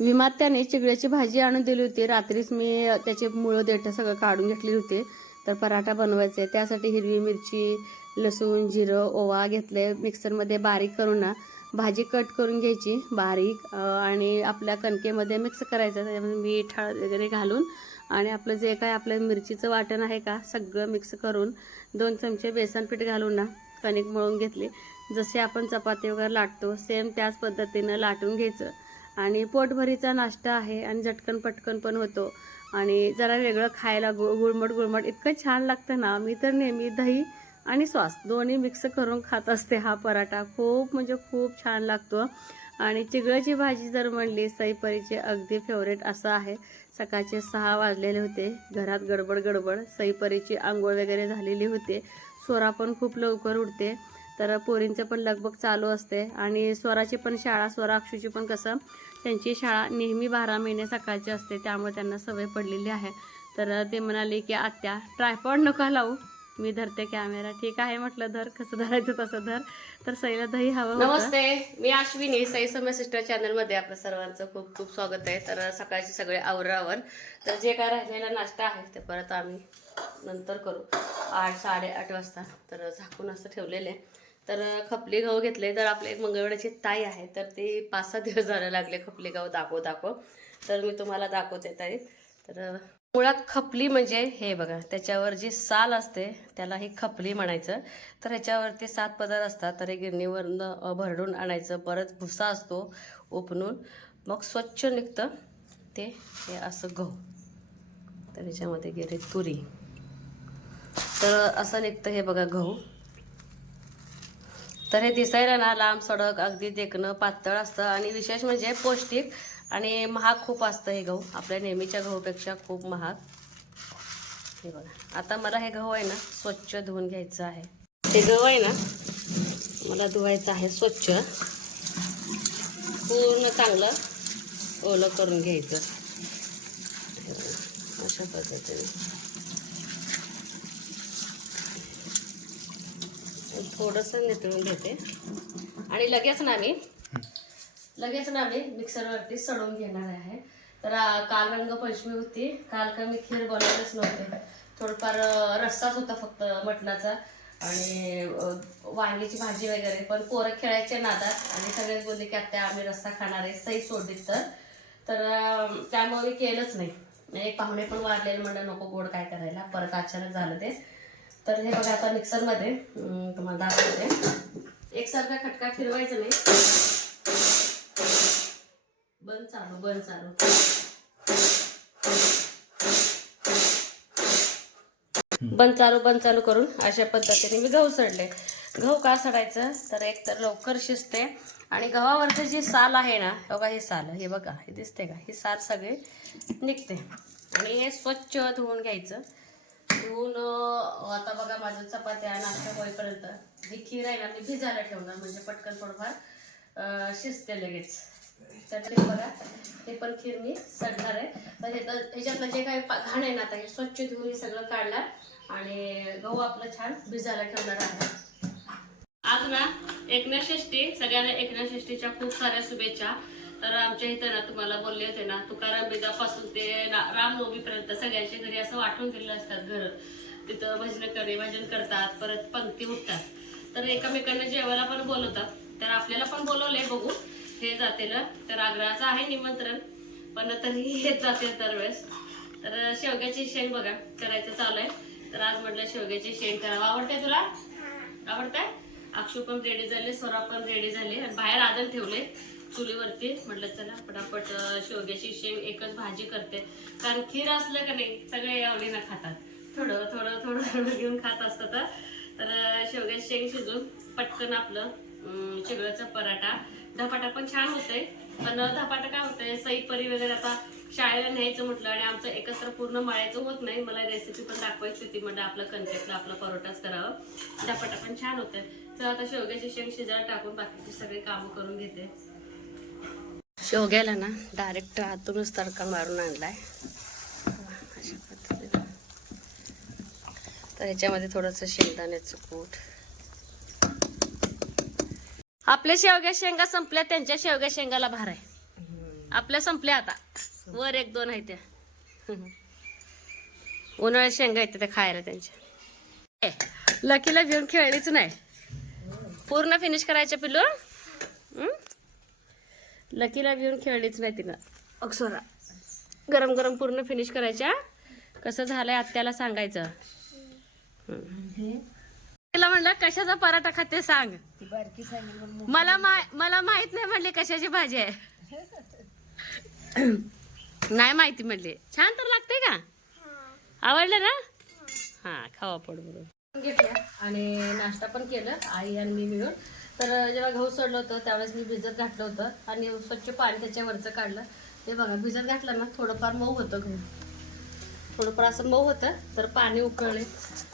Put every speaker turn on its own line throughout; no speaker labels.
विमात त्याने चिगड्याची भाजी आणून दिली होती. रात्रीच मी त्याचे मुळं देठं सगळं काढून घेतले होते. तर पराठा बनवायचे. त्यासाठी हिरवी मिरची लसूण जिरं ओवा घेतले. मिक्सरमध्ये बारीक करून ना भाजी कट करून घ्यायची. बारीक आणि आपल्या कणकेमध्ये मिक्स करायचं. त्याच्यामध्ये मीठ हळद वगैरे घालून आणि आपलं जे काय आपलं मिरचीचं वाटण आहे का सगळं मिक्स करून दोन चमचे बेसन पीठ घालून ना कणिक मळून घेतली. जसे आपण चपाती वगैरे लाटतो सेम त्याच पद्धतीनं लाटून घ्यायचं. आणि पोटभरीचा नाश्ता आहे आणि झटकन पटकन पण होतो. आणि जरा वेगळं खायला गु गुळमट गुळमट इतकं छान लागतं ना मी तर नेहमी दही आणि सॉस दोन्ही मिक्स करून खात असते हा पराठा. खूप म्हणजे खूप छान लागतो. आणि चिगळाची भाजी जर म्हणली सईपरीचे अगदी फेवरेट असं आहे. सकाळचे सहा वाजलेले होते. घरात गडबड गडबड. सईपरीची आंघोळ वगैरे झालेली होते. स्वरा पण खूप लवकर उठते. तर पोरींचं पण लगबग चालू असते. आणि स्वराची पण शाळा स्वरा अक्षूची पण कसं त्यांची शाळा नेहमी बारा महिने सकाळची असते त्यामुळे त्यांना सवय पडलेली आहे. तर ते म्हणाले की आत्या ट्रायपॉड नका लावू. मी धरते कॅमेरा ठीक आहे म्हटलं धर. कसं धरायचं तसं धर. तर सईला दही हवं
नमस्ते मी अश्विनी सई समय सिस्टर चॅनलमध्ये आपलं सर्वांचं खूप खूप स्वागत आहे. तर सकाळचे सगळे आवरावर. तर जे काय राहिलेला नाश्ता आहे ते परत आम्ही नंतर करू. आठ साडेआठ वाजता. तर झाकून असं ठेवलेले आहे. तर खपली गहू घेतले तर आपले एक मंगळवारची ताई आहे. तर ती पाच सहा दिवस झाले लागले खपली गहू दाखव दाखव. तर मी तुम्हाला दाखवते ताई. तर मुळात खपली म्हणजे हे बघा त्याच्यावर जी साल असते त्याला ही खपली म्हणायचं. तर ह्याच्यावरती सात पदर असतात. तर हे गिरणीवरनं भरडून आणायचं. परत भुसा असतो उपणून मग स्वच्छ निघतं ते हे असं गहू. तर ह्याच्यामध्ये गेले तुरी. तर असं निघतं हे बघा गहू. तर हे दिसायला ना लांब सडक अगदी देखणं पातळ असतं आणि विशेष म्हणजे पौष्टिक आणि महाग खूप असतं हे गहू. आपल्या नेहमीच्या गहूपेक्षा खूप महाग. हे बघा. आता मला हे गहू आहे ना स्वच्छ धुवून घ्यायचं आहे. हे गहू आहे ना मला धुवायचं आहे स्वच्छ. पूर्ण चांगलं ओलं करून घ्यायचं. अशा पद्धतीने. थोडंसं नितळून घेते. आणि लगेच ना मी लगेच ना मी मिक्सरवरती सडून घेणार आहे. तर काल रंगपंचमी होती. काल का मी खीर बनवलंच नव्हते. थोडंफार रस्साच होता फक्त मटणाचा. आणि वांग्याची भाजी वगैरे. पण पोरं खेळायचे नादात. आणि सगळेच बोलले की आता आम्ही रस्सा खाणार आहे. सही सोडलीत तर. तर त्यामुळे मी केलंच नाही. म्हणजे एक पाहुणे पण वाढलेले म्हणलं नको गोड काय करायला. परत अचानक झालं ते. तर हे बघा आता मिक्सरमध्ये तुम्हाला दाखवते. एकसारखा खटका फिरवायचा नाही. बंद चालू बंद चालू. बंद चालू बंद चालू करून अशा पद्धतीने मी गहू सडले. गहू का सडायचं? तर एक तर लवकर शिजते. आणि गव्हावरचं जी साल आहे ना बघा हे साल हे बघा हे दिसते का? ही साल सगळी निघते. आणि हे स्वच्छ धुवून घ्यायचं. धुवून आता बघा माझं चपात्या नाश्ता होईपर्यंत. ही खीर आहे ना मी भिजायला ठेवणार म्हणजे पटकन थोडंफार शिजते लगेच. तर ते बघा हे पण खीर मी सडणार आहे. म्हणजे तर ह्याच्यातलं जे काही घाण आहे ना आता हे स्वच्छ धुवून हे सगळं काढणार आणि गहू आपलं छान भिजायला ठेवणार आहे. आज ना एकनाषष्टी सगळ्यांना एकनाषष्टीच्या खूप साऱ्या शुभेच्छा. तर आमच्या इथं ना तुम्हाला बोलले होते ना तुकाराम बिदापासून ते रामनवमीपर्यंत सगळ्यांच्या घरी असं वाटून दिलेलं असतात घर. तिथं भजन करे भजन करतात परत पंक्ती उठतात. तर एकमेकांना जेवायला पण बोलवतात. तर आपल्याला पण बोलवले बघू. हे जातील तर आग्रहाचं आहे निमंत्रण. पण तरी हेच जातील दरवेळेस. तर शेवग्याची शेंग बघा करायचं चालू आहे. तर आज म्हटलं शेवग्याची शेंग करावं. आवडते तुला? आवडतंय? अक्षू पण रेडी झाले स्वरा पण रेडी झाले. आणि बाहेर आदल ठेवले. चुलीवरती म्हटलं चला पटापट शेवग्याची शेव एकच भाजी करते. कारण खीर असलं का नाही सगळे आवडीनं खातात. थोडं थोडं थोडं थोडं घेऊन खात असतात तर. अं, शेवग्याची शेंग शिजून पटकन आपलं अं, पराठा. धपाटा पण छान होतंय. पण धपाटा काय होतंय सई परी वगैरे आता शाळेला न्यायचं म्हटलं आणि आमचं एकत्र पूर्ण मळायचं होत नाही. मला रेसिपी पण दाखवायची होती म्हणजे आपलं कणकेतला आपला परोटाच करावं. धपाटा पण छान होतंय. तर आता शेवग्याची शेंग शिजायला टाकून बाकीची सगळी कामं करून घेते. शेवग्याला ना डायरेक्ट आतूनच तडका मारून आणलाय. अशा तर ह्याच्यामध्ये थोडंसं शेंगदाण्याचं कूट. आपल्या शेवग्या शेंगा संपल्या त्यांच्या शेवग्या शेंगाला भार आहे. आपल्या संपल्या आता. वर एक दोन आहे त्या. उन्हाळ्यात शेंगा येते त्या खायला त्यांच्या. लकीला घेऊन खेळलीच नाही. पूर्ण फिनिश करायच्या पिलू लकीला घेऊन खेळलीच नाही तिनं. अक्षरा. गरम गरम पूर्ण फिनिश करायच्या. कसं झालंय आत्याला सांगायचं. हं. तिला म्हणलं कशाचा पराठा खाते सांग. मला मा- मला माहीत नाही म्हणले कशाची भाजी आहे. नाही माहिती म्हणले. छान तर लागते का? आवडलं ना? हा. खावा पोट बरोबर घेतल्या. आणि नाश्ता पण केलं आई आणि मी मिळून. तर जेव्हा गहू सोडलं होतं त्यावेळेस मी भिजत घातलं होतं आणि स्वच्छ पाणी त्याच्यावरचं काढलं. ते बघा भिजत घातलं ना थोडंफार मऊ होतं गहू. थोडंफार असं मऊ होतं तर पाणी उकळले.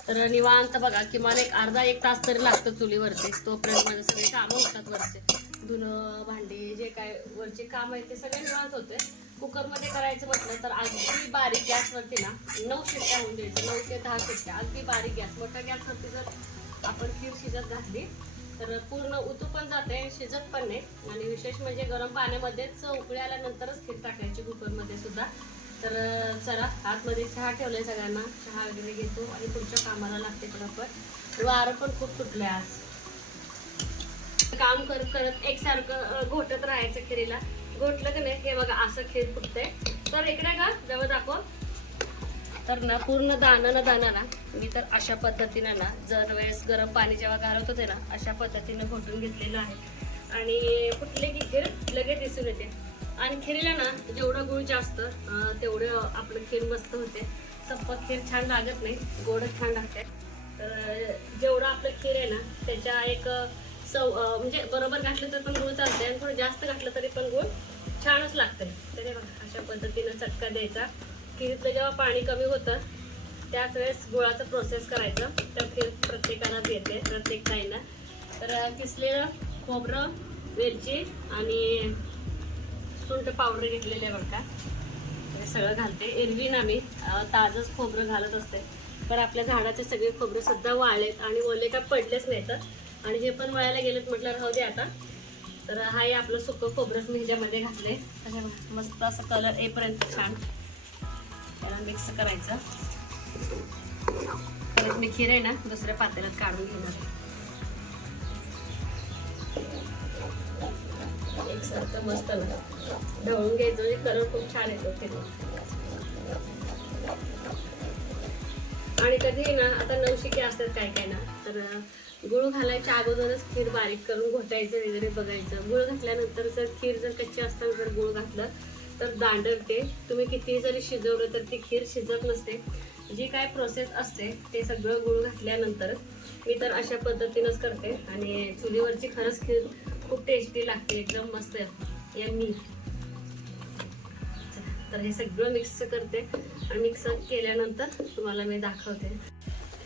तर निवांत बघा किमान एक अर्धा एक तास तरी लागतं चुलीवरती. तोपर्यंत माझे सगळे कामं होतात वरचे. धुणं भांडी जे काय वरचे काम आहे ते सगळे निवांत होते. कुकरमध्ये करायचं म्हटलं तर अगदी बारीक गॅसवरती ना नऊ शिट्ट्या होऊन द्यायचं नऊ ते दहा शिट्ट्या. अगदी बारीक गॅस. मोठ्या गॅसवरती जर आपण खीर शिजत घातली तर पूर्ण उतू पण जाते शिजत पण नाही. आणि विशेष म्हणजे गरम पाण्यामध्येच उकळी आल्यानंतरच खीर टाकायची कुकरमध्ये सुद्धा. तर चला आतमध्ये चहा ठेवलाय सगळ्यांना. चहा वगैरे घेतो आणि पुढच्या कामाला लागते प्रॉपर वारं पण खूप सुटलंय आज. काम करत करत एकसारखं घोटत राहायचं खिरीला. घोटलं की नाही हे बघा असं खीर फुटतंय. तर इकडे का? जवळ दाखव. तर ना पूर्ण दाना ना दाना ना मी तर अशा पद्धतीनं ना जर वेळेस गरम पाणी जेव्हा गारवत होते ना अशा पद्धतीनं घोटून घेतलेलं आहे. आणि कुठले की खीर लगेच दिसून येते. आणि खिरीला ना जेवढं गुळ जास्त तेवढं आपलं खीर मस्त होते. सप्पत खीर छान लागत नाही गोडच छान लागते. तर जेवढं आपलं खीर आहे ना त्याच्या एक सव चव म्हणजे बरोबर घातलं तर पण गुळ चालते आणि थोडं जास्त घातलं तरी पण गुळ छानच लागते तरी बघा अशा पद्धतीनं चटका द्यायचा. खिरीतलं जेव्हा पाणी कमी होतं त्याच वेळेस गुळाचं प्रोसेस करायचं. तर खीर प्रत्येकालाच येते प्रत्येक ताईला तर किसलेलं खोबरं वेलची आणि सुंठ पावडर घेतलेले आहे बरं का हे सगळं घालते. एरवी ना मी ताजंच खोबरं घालत असते. तर आपल्या झाडाचे सगळे खोबरे सुद्धा वाळलेत आणि ओले का पडलेच नाही तर आणि हे पण वळायला गेलेत म्हटलं राहू दे आता. तर हा आपलं सुकं खोबरंच मी ह्याच्यामध्ये घातले मस्त असं कलर येईपर्यंत छान. त्याला मिक्स करायचं. परत मी खीर आहे ना दुसऱ्या पातेल्यात काढून घेणार. एकसारखं मस्त ढवळून घ्यायचं म्हणजे कलर खूप छान येतो खीर. आणि कधी ना आता नवशिके असतात काय काय ना तर गुळ घालायच्या अगोदरच खीर बारीक करून घोटायचं वगैरे बघायचं. गुळ घातल्यानंतर जर खीर जर कच्ची असताना जर गुळ घातलं तर दांडवते तुम्ही किती जरी शिजवलं तर ती खीर शिजत नसते. जी काय प्रोसेस असते ते सगळं गुळ घातल्यानंतर मी तर अशा पद्धतीनंच करते. आणि चुलीवरची खरंच खीर खूप टेस्टी लागते एकदम मस्त यम्मी तर हे सगळं मिक्स करते. आणि मिक्स केल्यानंतर तुम्हाला मी दाखवते.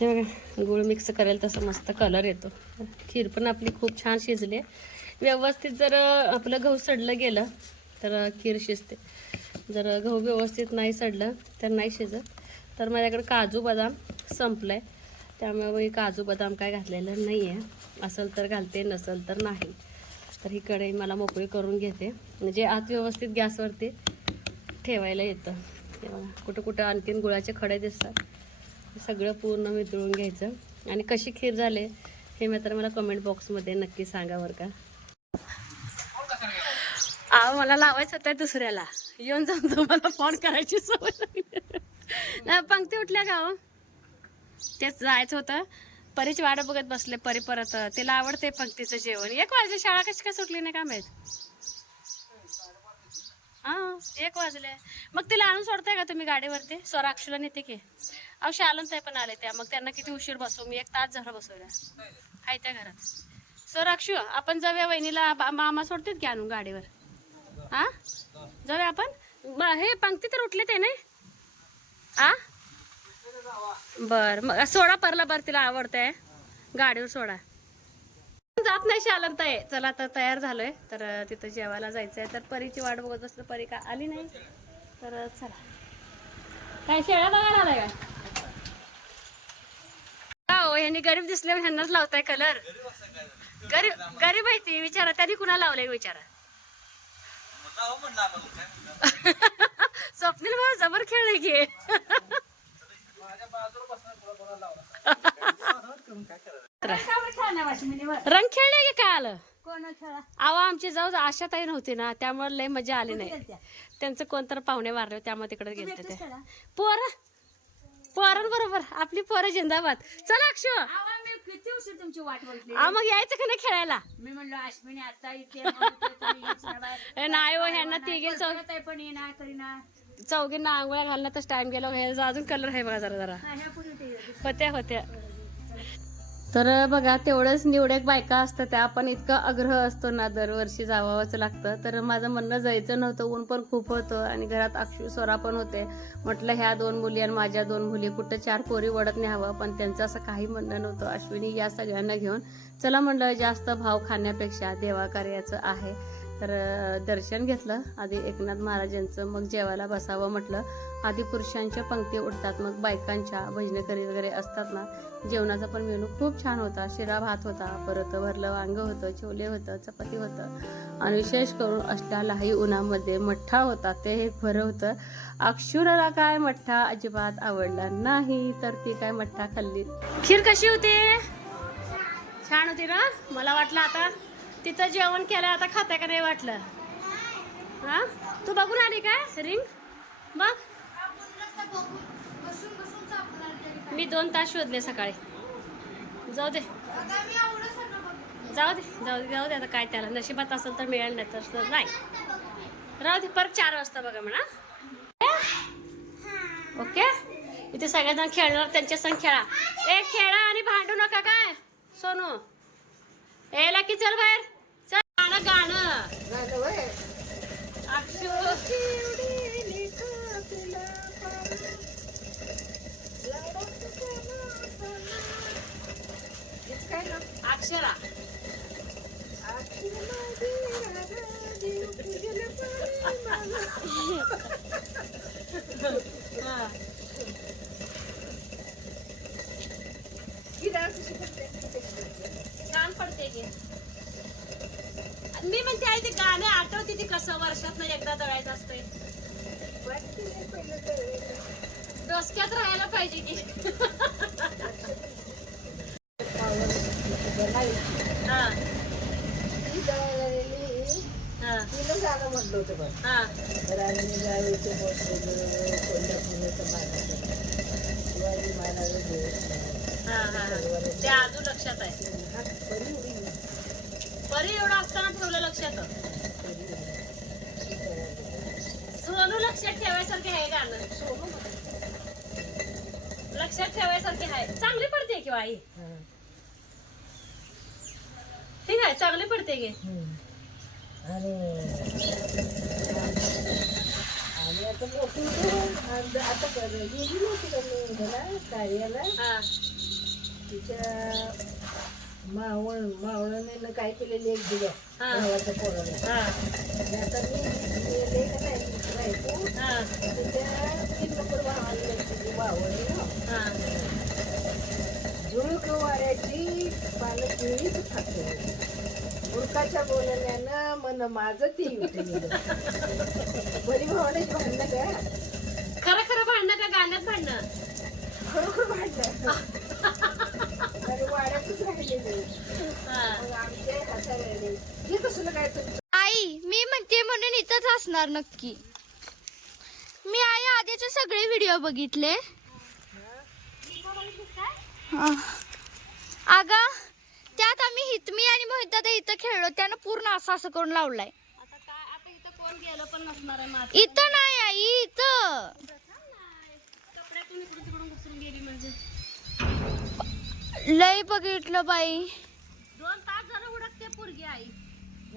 हे बघा गुळ मिक्स करेल तसं मस्त कलर येतो. खीर पण आपली खूप छान शिजली व्यवस्थित जर आपलं गहू सडलं गेलं तर खीर शिजते. जर गहू व्यवस्थित नाही सडलं तर नाही शिजत. तर माझ्याकडे काजू बदाम संपलं आहे त्यामुळे मी काजू बदाम काय घातलेलं नाही आहे असेल तर घालते नसेल तर नाही. तर ही कढई मला मोकळी करून घेते. म्हणजे आत व्यवस्थित गॅसवरती ठेवायला येतं. हे कुठं कुठं आणखीन गुळाचे खडे दिसतात. सगळं पूर्ण मिसळून घ्यायचं. आणि कशी खीर झाले हे मात्र मला कमेंट बॉक्समध्ये नक्की सांगा बरं का. अहो मला लावायचं होतं दुसऱ्याला. येऊन जाऊन तुम्हाला फोन करायची सवय नाही, पंक्ती उठल्या का हो? तेच जायचं होतं. परीच वाट बघत बसले परी परत तिला आवडते पंक्तीचं जेवण. एक वाजले शाळा कशी काय सुटली नाही का माहीत? हा एक वाजले. मग तिला आणून सोडताय का तुम्ही गाडीवरती? स्वराक्षला नेते की. अहो शालन ताई पण आले त्या. मग त्यांना किती उशीर बसू? मी एक तास झाला बसवला हाय त्या घरात. स्वराक्षू आपण जाऊया वहिनीला मामा सोडतात की आणून गाडीवर? हा? जाऊया आपण? हे पंक्ती तर उठले ते नाही आ? बर मग सोडा परला बर तिला आवडतंय. गाडीवर सोडा. जात नाही शालन ताय चला तर तयार झालोय. तर तिथं जेवायला जायचंय. तर परीची वाट बघत असलं परी का आली नाही. तर चला. काय शेळ्या बघायला आलाय का हो ह्यांनी गरीब दिसले ह्यांनाच लावताय कलर गरीब गरीब आहे ती. विचारा त्यांनी कुणा लावलंय विचारा. स्वप्नील भाऊ जबर खेळले की. रंग खेळले की काय आलं अहो आमची जाऊ आशा ताई नव्हती ना त्यामुळे लय मजा आली नाही. त्यांचं कोणतर पाहुणे वारले त्यामुळे तिकडे गेले ते. पोर? पोरांबरोबर आपली पोरं जिंदाबाद. चला अक्षु.
किती उशीर तुमची वाट बघली
आ मग यायचं का नाही खेळायला?
मी म्हणलो अश्विनी आता इथे नाही बाहेर.
ए, नाही हो ह्यांना तिघे चौ
आहे पण येणार करीना
चौघींना आंघोळ्या घालण्यातच टाइम गेलो. ह्याचा अजून कलर आहे बघा जरा जरा.
ह्या पुढे ते
होत्या होत्या.
तर बघा तेवढंच निवडक बायका असतं त्या आपण इतकं आग्रह असतो ना दरवर्षी जावावंच लागतं. तर माझं म्हणणं जायचं नव्हतं ऊन पण खूप होतं आणि घरात अक्षू स्वरा पण होते. म्हटलं ह्या दोन मुली आणि माझ्या दोन मुली कुठं चार पोरी वडत न्यावं? पण त्यांचं असं काही म्हणणं नव्हतं. अश्विनी या सगळ्यांना घेऊन चला म्हणलं जास्त भाव खाण्यापेक्षा देवाकार्याचं आहे. तर दर्शन घेतलं. आधी एकनाथ महाराजांचं मग जेवायला बसावं म्हटलं. आधी पुरुषांच्या पंक्ती उठतात मग बायकांच्या भजनेकरी वगैरे असतात ना? जेवणाचा पण मेनू खूप छान होता. शिरा भात होता परत भरलं वांगं होतं छोले होतं चपाती होतं. आणि विशेष करून अष्टालाही उन्हामध्ये मठ्ठा होता. ते हे बरं होतं. अक्षुराला काय मठ्ठा अजिबात आवडला नाही तर ती काय मठ्ठा खाल्ली.
खीर कशी होती? छान होती ना? मला वाटलं आता तिथं जेवण केलं आता खाते का नाही वाटलं? हा? तू बघून आली काय रिंग बघ. मी दोन तास शोधले सकाळी. जाऊ दे. जाऊ दे जाऊ दे जाऊ दे आता काय त्याला. नशिबात असेल तर मिळेल नाही तर नाही. राहू दे परत चार वाजता बघा म्हणा. ओके? इथे सगळेजण खेळणार त्यांच्या संग खेळा. ए खेळा आणि भांडू नका काय सोनू. ए लकी चल बाहेर. चल गाणं गाणं. अक्षू. अक्षरा. छान पडते की मी म्हणते आई ते गाणं आठवते ती कसं वर्षात एकदा दळायचं असतंय. डोसक्यात राहायला पाहिजे की हा हा
म्हटलं होतं बघ. राणी गावीचे बसवलं कोल्हापूरचं महाराज शिवाजी महाराज
हा हा हा. ते अजून लक्षात आहे. परी एवढं असताना ठेवलं लक्षात? सोनू लक्षात ठेवायसारखे आहे गाणं लक्षात ठेवायसारखे आहे. चांगली पडते किंवा आई ठीक आहे चांगली पडते की.
आणि आणि आता मोठी होऊन आता गेली का मी ह्याला कार्याला.
हा.
तिच्या मावळ मावळाने काय केलेली एक दिल्या
हा.
भावाच्या पोराला
हा.
आता मी गेले का नाही बायको
हा.
तिच्या तीन नंबर भावाला तिची मावळ
हा.
झुळक वाऱ्याची पालक मिळीच खाते मुलकाच्या बोलण्यानं मन माझं ती बरी भावनेच भांडणं काय?
खरं खरं भांडणं का गाण्यात भांडणं?
खरोखर भांडणं? अरे वाड्यातच राहिले ते.
हा.
मग आमचे हसायला लागले. हे कसलं काय तुमचं?
आई मी म्हणते म्हणून इथंच असणार नक्की. मी आई आधीचे सगळे व्हिडिओ बघितले. हा. अगं त्यात आम्ही हितमी आणि मोहिता ते इथं खेळलो त्यानं पूर्ण असं असं करून लावलाय.
आता काय आता इथं कोण गेलं पण नसणार आहे माझं
इथं नाही आई इथं.
कपड्यातून इकडून तिकडून घुसून गेली म्हणजे.
लय बघितलं बाई.
दोन तास झालं उडकते पोरगी आई?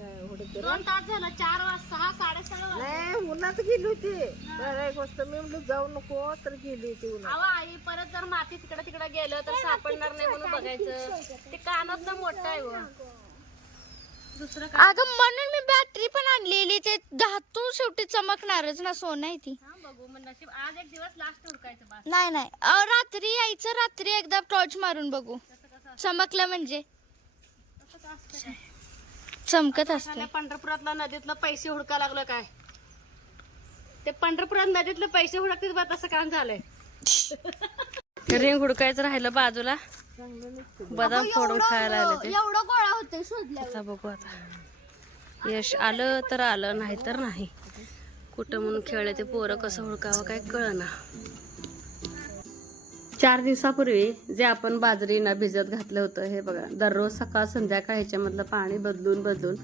दोन तास झालं चार वाजता सहा साडेसहा
नाही उन्हात गेली होती. तर एक गोष्ट मी म्हणलं जाऊ नको तर गेली होती उन्हात.
अहो आई परत जर माती तिकडे तिकडे गेलं तर सापडणार नाही म्हणून बघायचं. ते कानात मोठं आहे व. दुसरं काय?
अगं म्हणून मी बॅटरी पण आणलेली ते धातू शेवटी चमकणारच ना सोनं आहे ती.
हा बघू मग नशीब आज एक दिवस लास्ट उडकायचं बा
नाही नाही. अहो, रात्री यायचं रात्री एकदा टॉर्च मारून बघू. चमकलं म्हणजे. चमकत असते
पंढरपुरातला नदीतलं पैसे हुडका लागलं काय? ते पंढरपुरात नदीतलं पैसे हुडकतील बा तसं काम झालंय. रिंग हुडकायचं राहिलं बाजूला. बदाम फोडून खायला लागले ते.
एवढं गोळा होते शोधल्या
आता बघू आता. यश आलं तर आलं नाही तर नाही. कुठं म्हणून खेळले ते पोरं कसं हुडकावं काय कळना.
चार दिवसापूर्वी जे आपण बाजरीनं भिजत घातलं होतं हे बघा. दररोज सकाळ संध्याकाळ ह्याच्यामधलं पाणी बदलून बदलून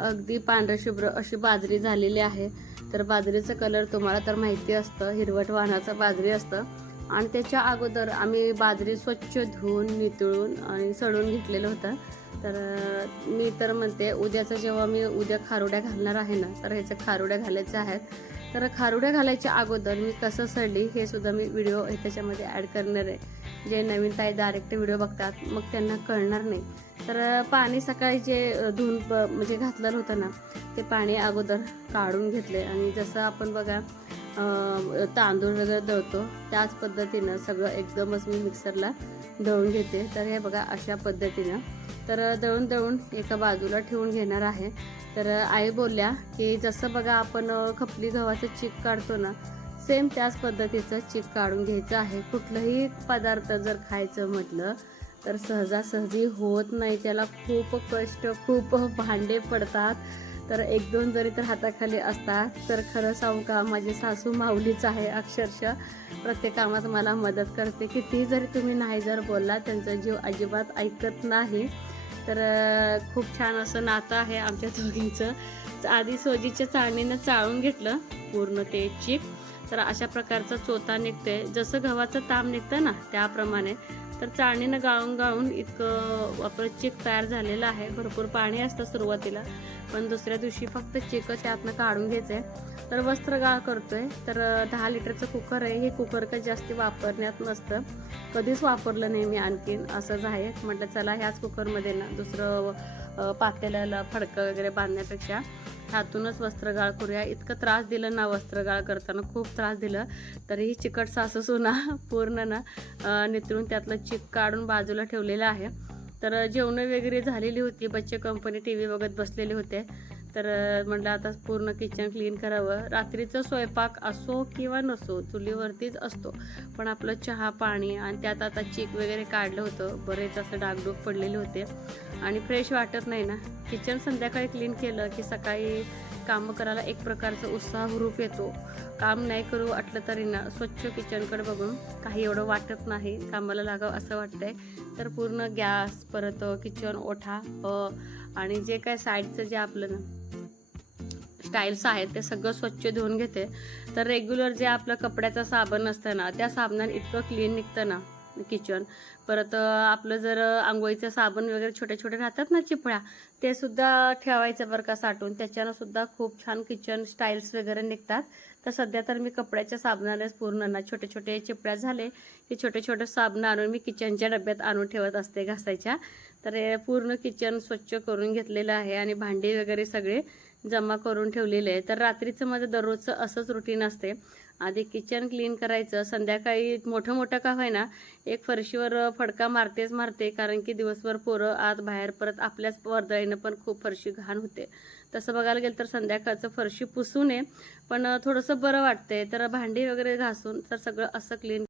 अगदी पांढरं शुभ्र अशी बाजरी झालेली आहे. तर बाजरीचं कलर तुम्हाला तर माहिती असतं हिरवट वाहनाचं बाजरी असतं. आणि त्याच्या अगोदर आम्ही बाजरी स्वच्छ धुवून नितळून आणि सडून घेतलेलं होतं. तर मी तर म्हणते उद्याचं जेव्हा मी उद्या खारुड्या घालणार आहे ना तर ह्याच्या खारुड्या घालायच्या आहेत. तर खारुड्या घालायच्या अगोदर मी कसं सडली हे सुद्धा मी व्हिडिओ त्याच्यामध्ये ॲड करणार आहे. जे नवीन ताई डायरेक्ट व्हिडिओ बघतात मग त्यांना कळणार नाही. तर पाणी सकाळी जे धुवून म्हणजे घातलेलं होतं ना ते पाणी अगोदर काढून घेतले. आणि जसं आपण बघा तांदूळ वगैरे दळतो त्याच पद्धतीनं सगळं एकदमच मी मिक्सरला दळून घेते. तर हे बघा अशा पद्धतीनं. तर दळून दळून एका बाजूला ठेवून घेणार आहे. तर आई बोलल्या की जसं बघा आपण खपली गव्हाचं चीक काढतो ना सेम त्याच पद्धतीचं चीक काढून घ्यायचं आहे. कुठलंही पदार्थ जर खायचं म्हटलं तर सहजासहजी होत नाही. त्याला खूप कष्ट खूप भांडे पडतात. तर एक दोन जरी तर हाताखाली असतात तर खरं सांगू का माझी सासू माऊलीच आहे अक्षरशः. प्रत्येक कामात मला मदत करते. किती जरी तुम्ही नाही जर बोलला त्यांचा जीव अजिबात ऐकत नाही. तर खूप छान असं नातं आहे आमच्या दोघींचं. आधी सोजीच्या चाळणीनं चाळून घेतलं पूर्ण ते चीप. तर अशा प्रकारचा चोथा निघते जसं गव्हाचं ताम निघतं ना त्याप्रमाणे. तर चाळणीनं गाळून गाळून इतकं आपलं चेक तयार झालेलं आहे. भरपूर पाणी असतं सुरुवातीला. पण दुसऱ्या दिवशी फक्त चेकच त्यातनं काढून घ्यायचं आहे तर वस्त्रगाळ करतोय. तर दहा लिटरचं कुकर आहे. हे कुकर काही जास्ती वापरण्यात नसतं. कधीच वापरलं नाही मी आणखीन. असंच आहे म्हटलं चला ह्याच कुकरमध्ये ना दुसरं पातेल्याला फडकं वगैरे बांधण्यापेक्षा हातूनच वस्त्रगाळ करूया. इतकं त्रास दिलं ना वस्त्रगाळ करताना खूप त्रास दिलं. तरीही चिकट सासू सुना पूर्ण ना अं, नितळून त्यातलं चिक काढून बाजूला ठेवलेलं आहे. तर जेवणं वगैरे झालेली होती. बच्चे कंपनी टी व्ही बघत बसलेले होते. तर म्हटलं आता पूर्ण किचन क्लीन करावं. रात्रीचं स्वयंपाक असो किंवा नसो चुलीवरतीच असतो. पण आपलं चहा पाणी आणि त्यात आता चीक वगैरे काढलं होतं. बरेच असं डागडूग पडलेले होते. आणि फ्रेश वाटत नाही ना. किचन संध्याकाळी क्लीन केलं की सकाळी कामं करायला एक प्रकारचा उत्साहरूप येतो. काम नाही करू वाटलं तरी ना स्वच्छ किचनकडे बघून काही एवढं वाटत नाही. कामाला लागावं असं वाटतंय. तर पूर्ण गॅस परत किचन ओठा आणि जे काय साईडचं जे आपलं ना स्टाईल्स आहेत ते सगळं स्वच्छ धुवून घेते. तर रेग्युलर जे आपलं कपड्याचं साबण असतं ना त्या साबणाने इतकं क्लीन निघतं ना किचन परत आपलं जर आंघोळीचं साबण वगैरे छोटे छोटे राहतात ना चिपळ्या ते सुद्धा ठेवायचं बरं का साठवून त्याच्यानं सुद्धा खूप छान किचन स्टाईल्स वगैरे निघतात. तर सध्या तर मी कपड्याच्या साबणानेच पूर्ण ना छोटे छोटे चिपळ्या झाले की छोटे छोटे साबणं आणून मी किचनच्या डब्यात आणून ठेवत असते घासायच्या. तर पूर्ण किचन स्वच्छ करून घेतलेलं आहे आणि भांडी वगैरे सगळे जमा करून ठेवलेले आहे तर रात्रीचं माझं दररोजचं असंच रुटीन असते. आधी किचन क्लीन करायचं. संध्याकाळी मोठं मोठं का होईना एक फरशीवर फडका मारतेच मारते. कारण की दिवसभर पोरं आत बाहेर परत आपल्याच वर्दळीनं पण खूप फरशी घाण होते. तसं बघायला गेलं तर संध्याकाळचं फरशी पुसू नये. पण थोडंसं बरं वाटतंय. तर भांडी वगैरे घासून तर सगळं असं क्लीन